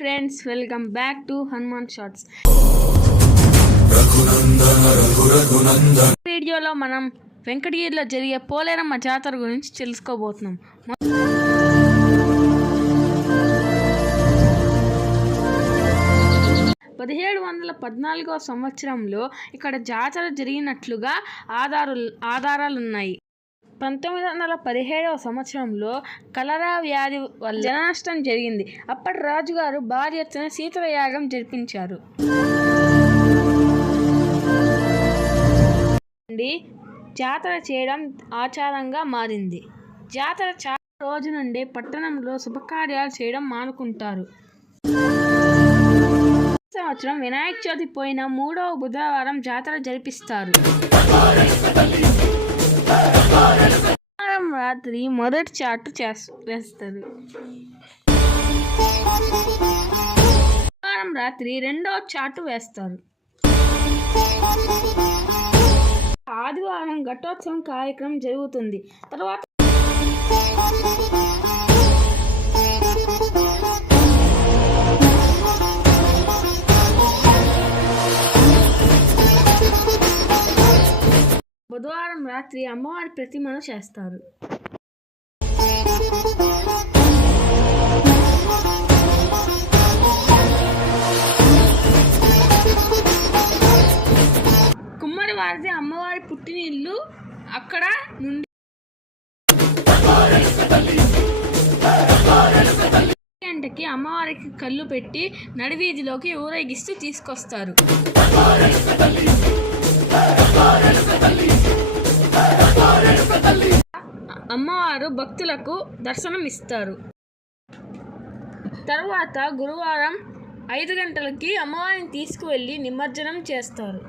Friends, welcome back to Hanuman shorts. వీడియోలో మనం వెంకటగిరిలో జరిగే పోలేరమ్మ జాతర గురించి తెలుసుకోబోతున్నాం. 1714 సంవత్సరంలో ఇక్కడ జాతర జరిగినట్లుగా ఆధారాలున్నాయి. 1917 సంవత్సరంలో కలరా వ్యాధి వల్ల జననష్టం జరిగింది. అప్పటి రాజుగారు భారీ ఎత్తున శీతల యాగం జరిపించారు. జాతర చేయడం ఆచారంగా మారింది. జాతర చాలా రోజు నుండి పట్టణంలో శుభకార్యాలు చేయడం మానుకుంటారు. సంవత్సరం వినాయక చవితి పోయిన 3వ బుధవారం జాతర జరిపిస్తారు. రాత్రి మొదటి చాటు వేస్తారు. రాత్రి రెండవ చాటు వేస్తారు. ఆదివారం ఘటోత్సవం కార్యక్రమం జరుగుతుంది. తర్వాత బుధవారం రాత్రి అమ్మవారి ప్రతిమను చేస్తారు. కుమ్మరి వారిది అమ్మవారి పుట్టినిల్లు. అక్కడ నుండి గంటకి అమ్మవారికి కళ్ళు పెట్టి నడివీధిలోకి ఊరేగిస్తూ తీసుకొస్తారు. అమ్మవారు భక్తులకు దర్శనం ఇస్తారు. తరువాత గురువారం 5 గంటలకి అమ్మవారిని తీసుకువెళ్ళి నిమజ్జనం చేస్తారు.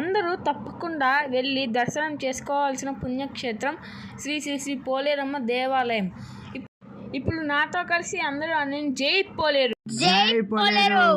అందరూ తప్పకుండా వెళ్ళి దర్శనం చేసుకోవాల్సిన పుణ్యక్షేత్రం శ్రీ శ్రీ శ్రీ పోలేరమ్మ దేవాలయం. ఇప్పుడు నాతో కలిసి అందరూ జై పోలేరు, జై పోలేరు.